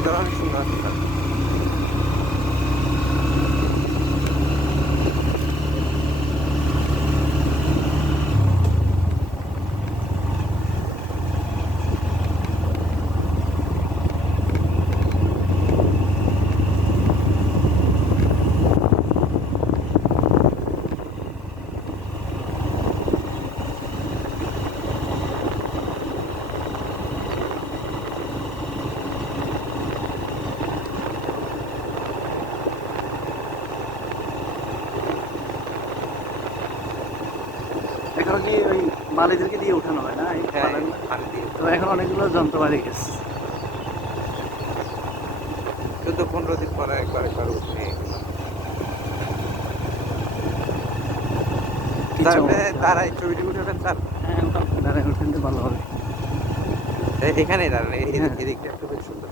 ভিতরে অনেক সুন্দর আছে স্যার। এখন কি ওই মালিদেরকে দিয়ে উঠানো হয় না এই হ্যাঁ, বালাগুলো? পানি দিয়ে তো এখন অনেকগুলো যন্ত্র বাড়ি গেছে। 14-15 দিন পরে একবার উঠে এগুলো। কি স্যার আপনি চমৎকার! দাঁড়ায় ছবিটি উঠাবেন স্যার? হ্যাঁ, দাঁড়ায় উঠলে ভালো হবে। এখানেই দাঁড়ান, হ্যাঁ। এদিকটা একটু বেশ সুন্দর।